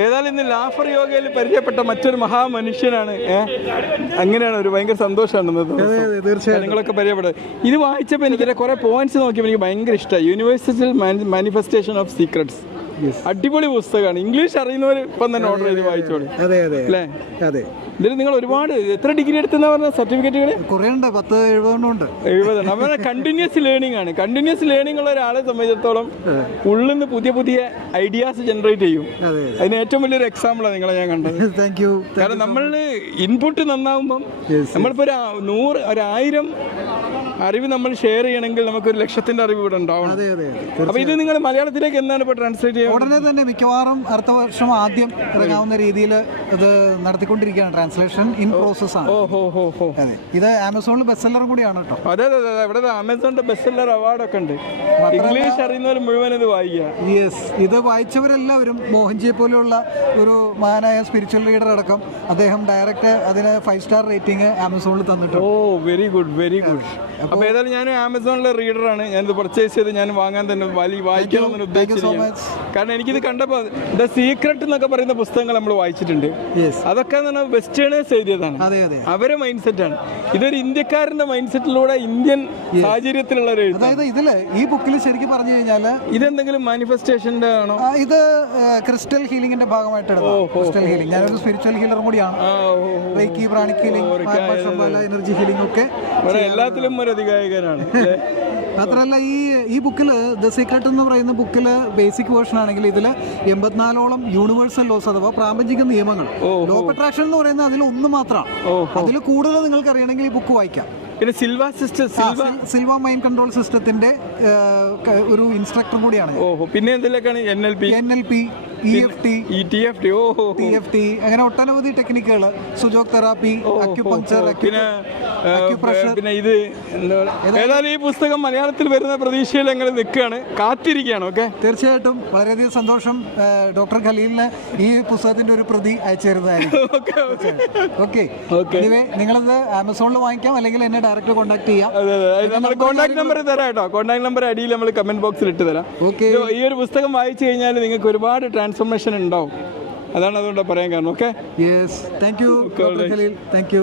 ഏതായാലും ഇന്ന് ലാഫർ യോഗയിൽ പരിചയപ്പെട്ട മറ്റൊരു മഹാമനുഷ്യനാണ് അങ്ങനെയാണ് ഒരു ഭയങ്കര സന്തോഷമാണ് ഇന്നത്തെ. തീർച്ചയായും നിങ്ങളൊക്കെ പരിചയപ്പെടുന്നത് ഇത് വായിച്ചപ്പോൾ എനിക്ക് കുറെ പോയിന്റ്സ് നോക്കിയപ്പോൾ എനിക്ക് ഭയങ്കര ഇഷ്ടമായി യൂണിവേഴ്സിറ്റൽ മാനിഫെസ്റ്റേഷൻ ഓഫ് സീക്രട്സ് അടിപൊളി പുസ്തകമാണ്. ഇംഗ്ലീഷ് അറിയുന്നവർ ഇപ്പം തന്നെ ഓർഡർ ചെയ്ത് വായിച്ചോളൂ. അതെ അതെ. അല്ലേ? അതെ. ഇതിൽ നിങ്ങൾ ഒരുപാട് എത്ര ഡിഗ്രി എടുത്തെന്ന് പറഞ്ഞ സർട്ടിഫിക്കറ്റുകൾ കുറേ ഉണ്ട്. പത്ത് എഴുപതെണ്ണമുണ്ട് എഴുപതെണ്ണം കണ്ടിന്യൂസ് ലേണിംഗ് ആണ്. കണ്ടിന്യൂസ് ലേണിംഗ് ഉള്ള ഒരാളെ സംബന്ധിച്ചിടത്തോളം ഉള്ളിൽ നിന്ന് പുതിയ പുതിയ ഐഡിയാസ് ജനറേറ്റ് ചെയ്യും. അതെ അതിന് ഏറ്റവും വലിയൊരു എക്സാമ്പിളാണ് നിങ്ങളെ ഞാൻ കണ്ടത്. താങ്ക് യു കാരണം നമ്മൾ ഇൻപുട്ട് നന്നാവുമ്പം നമ്മളിപ്പോൾ ഒരു നൂറ് ഒരായിരം അറിവ് നമ്മൾ ഷെയർ ചെയ്യണമെങ്കിൽ നമുക്കൊരു ലക്ഷത്തിന്റെ അറിവ് ഇവിടെ ഉണ്ടാവണം. അപ്പൊ ഇത് നിങ്ങൾ മലയാളത്തിലേക്ക് എന്താണ് ഇപ്പോൾ ട്രാൻസ്ലേറ്റ് ചെയ്യുക ഉടനെ തന്നെ മിക്കവാറും അടുത്ത വർഷം ആദ്യം ഇറങ്ങാവുന്ന രീതിയിൽ ഇത് നടത്തിക്കൊണ്ടിരിക്കുകയാണ്. ട്രാൻസ്ലേഷൻ ഇൻ പ്രോസസ് ആണ്. അതെ. ഇത് ആമസോണിൽ ബെസ്റ്റ് സെല്ലർ കൂടിയാണ് കേട്ടോ. അതെ അതെ അതെ ഇവിടെ ആമസോണിന്റെ ബെസ്റ്റ് സെല്ലർ അവാർഡ് ഒക്കെ ഉണ്ട്. ഇംഗ്ലീഷ് അറിയുന്നവർ മുഴുവൻ ഇത് വായിക്കുക. യെസ് ഇത് വായിച്ചവരെല്ലാവരും മോഹൻജിയെ പോലെയുള്ള ഒരു മഹാനായ സ്പിരിച്വൽ ലീഡർ അടക്കം അദ്ദേഹം ഡയറക്റ്റ് അതിന് ഫൈവ് സ്റ്റാർ റേറ്റിംഗ് ആമസോണിൽ തന്നിട്ടുണ്ട്. ഓ വെരി ഗുഡ് വെരി ഗുഡ് അപ്പൊ ഏതായാലും ഞാൻ ആമസോണിലെ റീഡറാണ്. ഞാനിത് പർച്ചേസ് ചെയ്ത് ഞാൻ വാങ്ങാൻ തന്നെ വലി വായിക്കണം എന്ന് ഉദ്ദേശിച്ചിരിക്കുകയാണ്. കാരണം എനിക്കിത് കണ്ടപ്പോൾ ദ സീക്രട്ട് എന്നൊക്കെ പറയുന്ന പുസ്തകങ്ങൾ നമ്മൾ വായിച്ചിട്ടുണ്ട്. അതൊക്കെ എന്ന് പറഞ്ഞാൽ വെസ്റ്റേണേഴ്സ് എഴുതിയതാണ്. അവരെ മൈൻഡ് സെറ്റാണ് ഇതൊരു ഇന്ത്യക്കാരന്റെ മൈൻഡ് സെറ്റിലൂടെ ഇന്ത്യൻ സാഹചര്യത്തിലുള്ള ഒരു അതായത് ഇതിൽ ഈ ബുക്കിൽ ശരിക്കും പറഞ്ഞു കഴിഞ്ഞാൽ ഇതെന്തെങ്കിലും മാനിഫെസ്റ്റേഷന്റെ ആണോ? ഇത് ക്രിസ്റ്റൽ ഹീലിംഗിന്റെ ഭാഗമായിട്ട് ക്രിസ്റ്റൽ ഹീലിംഗ് ഞാനൊരു സ്പിരിച്വൽ ഹീലറും കൂടിയാണ്. Reiki pranic healing energy healing ഒക്കെ എല്ലാത്തിലും ഒരു അല്ലേ? മാത്രമല്ല ഈ ഈ ബുക്കിൽ ദ സീക്രട്ട് എന്ന് പറയുന്ന ബുക്കിൽ ബേസിക് വേർഷൻ ആണെങ്കിൽ ഇതിൽ എൺപത്തിനാലോളം യൂണിവേഴ്സൽ ലോസ് അഥവാ പ്രാപഞ്ചിക നിയമങ്ങൾ. ലോ അട്രാക്ഷൻ എന്ന് പറയുന്നത് അതിൽ ഒന്ന് മാത്രമാണ് അതിൽ കൂടുതൽ നിങ്ങൾക്ക് അറിയണമെങ്കിൽ ഈ ബുക്ക് വായിക്കാം. പിന്നെ Silva sister Silva Silva mind control സിസ്റ്റത്തിന്റെ ഒരു ഇൻസ്ട്രക്ടർ കൂടിയാണ് ഓഹോ പിന്നെ എന്തിലൊക്കെയാണ് N L P? N L P. T അങ്ങനെ ഒട്ടനവധി ടെക്നിക്കുകൾ സുജോക് തെറാപ്പി അക്യുപങ്ചർ പിന്നെ പിന്നെ ഇത് ഏതായാലും ഈ പുസ്തകം മലയാളത്തിൽ വരുന്ന പ്രതീക്ഷയിൽ എങ്ങനെ നിൽക്കുകയാണ് കാത്തിരിക്കുകയാണ് ഓക്കെ? തീർച്ചയായിട്ടും വളരെയധികം സന്തോഷം ഡോക്ടർ ഖലീലിന് ഈ പുസ്തകത്തിന്റെ ഒരു പ്രതി അയച്ചു തരുന്നതായിരുന്നു ഓക്കെ. നിങ്ങളത് ആമസോണിൽ വാങ്ങിക്കാം അല്ലെങ്കിൽ എന്നെ ഡയറക്റ്റ് കോൺടാക്ട് ചെയ്യാം. നമ്മൾ കോൺടാക്ട് നമ്പർ തരാം കേട്ടോ. കോൺടാക്ട് നമ്പർ അടിയിൽ നമ്മൾ കമന്റ് ബോക്സിൽ ഇട്ട് തരാം. ഓക്കെ. ഈ ഒരു പുസ്തകം വായിച്ചു കഴിഞ്ഞാൽ നിങ്ങൾക്ക് ഒരുപാട് ട്രാൻസ്ഫോർമേഷൻ ഉണ്ടാവും. അതാണ് അതുകൊണ്ട് പറയാൻ കാരണം. Okay yes thank you thank you